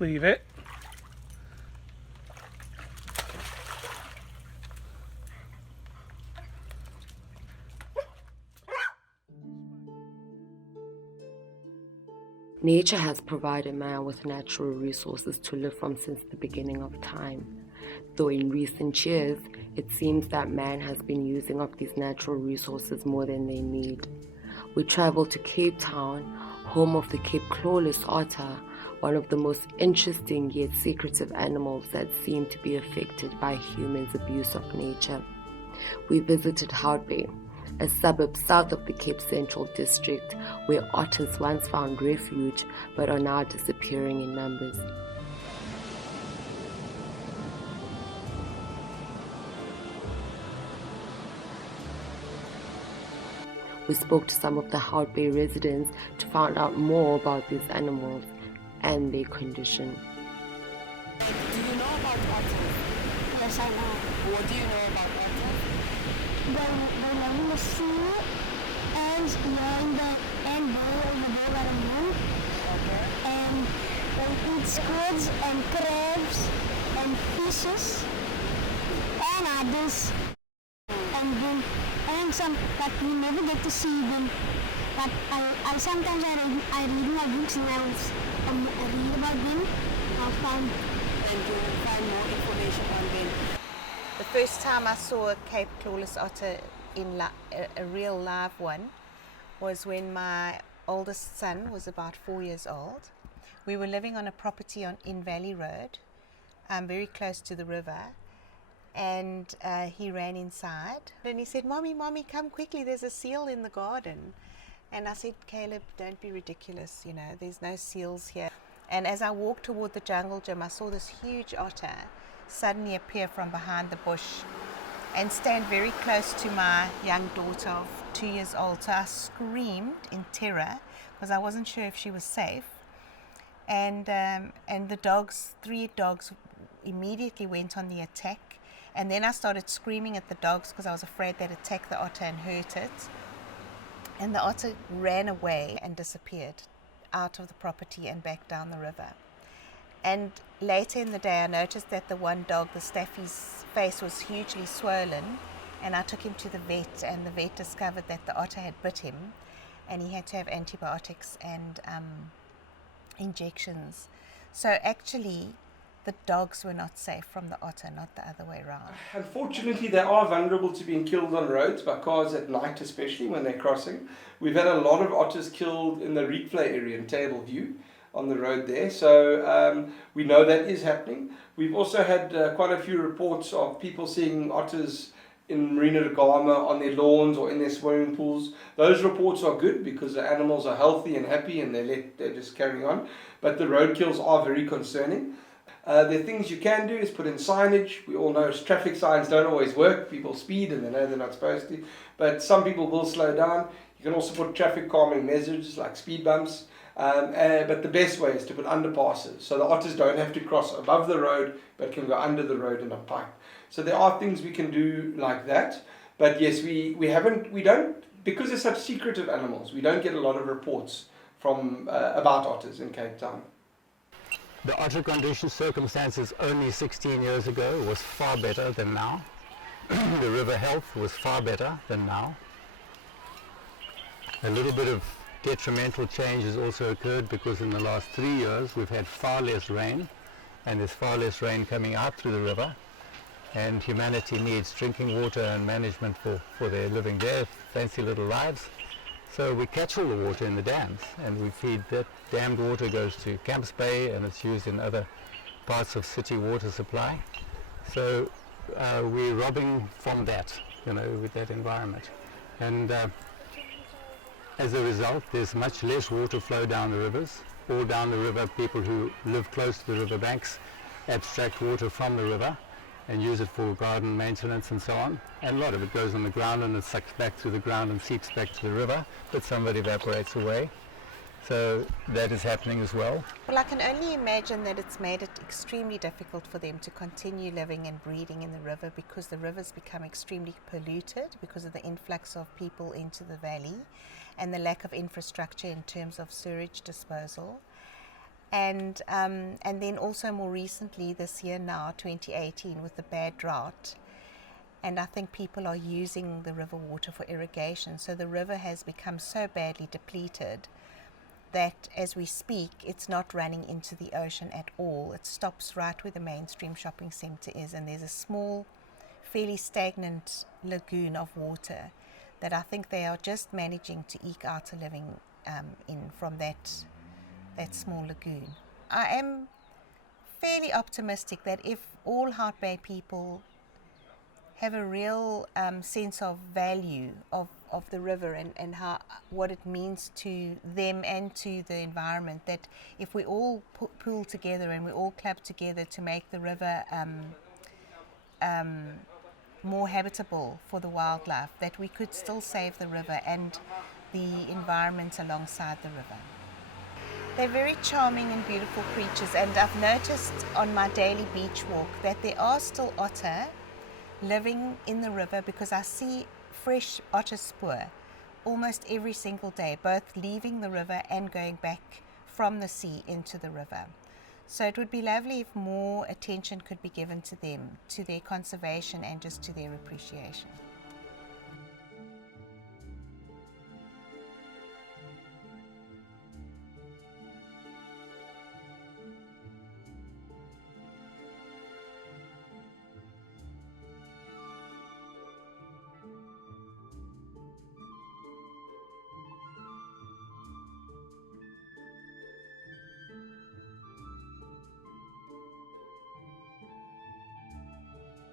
Leave it. Nature has provided man with natural resources to live from since the beginning of time. Though in recent years, it seems that man has been using up these natural resources more than they need. We travel to Cape Town, home of the Cape clawless otter, one of the most interesting yet secretive animals that seem to be affected by humans' abuse of nature. We visited Hout Bay, a suburb south of the Cape Central district where otters once found refuge but are now disappearing in numbers. We spoke to some of the Hout Bay residents to find out more about these animals and their condition. Do you know about otters? Yes, I know. What do you know about otters? They live in the sea and in the bowl at a moon. Okay. And they eat squids and crabs and fishes and others. And some, but we never get to see them. But I sometimes I read my books and I read about them. I'll find. And you will find more information on them. The first time I saw a Cape clawless otter in a real live one was when my oldest son was about 4 years old. We were living on a property in Valley Road, very close to the river, and he ran inside and he said, Mommy, come quickly, there's a seal in the garden. And I said, Caleb, don't be ridiculous, there's no seals here. And as I walked toward the jungle gym, I saw this huge otter suddenly appear from behind the bush and stand very close to my young daughter of 2 years old. So I screamed in terror because I wasn't sure if she was safe. And the dogs, 3 dogs, immediately went on the attack. And then I started screaming at the dogs because I was afraid they'd attack the otter and hurt it. And the otter ran away and disappeared out of the property and back down the river. And later in the day I noticed that the one dog, the Staffy's face was hugely swollen, and I took him to the vet, and the vet discovered that the otter had bit him and he had to have antibiotics and injections. So actually the dogs were not safe from the otter, not the other way around. Unfortunately, they are vulnerable to being killed on roads by cars at night, especially when they're crossing. We've had a lot of otters killed in the Reekvlei area in Table View on the road there, so we know that is happening. We've also had quite a few reports of people seeing otters in Marina de Gama on their lawns or in their swimming pools. Those reports are good because the animals are healthy and happy and they're just carrying on, but the roadkills are very concerning. The things you can do is put in signage. We all know traffic signs don't always work. People speed and they know they're not supposed to. But some people will slow down. You can also put traffic calming messages like speed bumps. But the best way is to put underpasses. So the otters don't have to cross above the road, but can go under the road in a pipe. So there are things we can do like that. But yes, we don't, because they're such secretive animals, we don't get a lot of reports from about otters in Cape Town. The otter condition circumstances only 16 years ago was far better than now. The river health was far better than now. A little bit of detrimental change has also occurred because in the last 3 years we've had far less rain, and there's far less rain coming out through the river, and humanity needs drinking water and management for their living there, fancy little lives. So we catch all the water in the dams, and we feed that dammed water goes to Camps Bay, and it's used in other parts of city water supply. So we're robbing from that, with that environment. And as a result, there's much less water flow down the rivers, or down the river. People who live close to the river banks abstract water from the river and use it for garden maintenance and so on. And a lot of it goes on the ground and it sucks back through the ground and seeps back to the river, but some of it evaporates away. So that is happening as well. Well, I can only imagine that it's made it extremely difficult for them to continue living and breeding in the river, because the rivers become extremely polluted because of the influx of people into the valley and the lack of infrastructure in terms of sewage disposal. And then also more recently this year now, 2018, with the bad drought. And I think people are using the river water for irrigation. So the river has become so badly depleted that as we speak, it's not running into the ocean at all. It stops right where the mainstream shopping centre is, and there's a small, fairly stagnant lagoon of water that I think they are just managing to eke out a living in from that small lagoon. I am fairly optimistic that if all Hout Bay people have a real sense of value of the river and what it means to them and to the environment, that if we all pool together and we all club together to make the river more habitable for the wildlife, that we could still save the river and the environment alongside the river. They're very charming and beautiful creatures, and I've noticed on my daily beach walk that there are still otter living in the river, because I see fresh otter spoor almost every single day, both leaving the river and going back from the sea into the river. So it would be lovely if more attention could be given to them, to their conservation and just to their appreciation.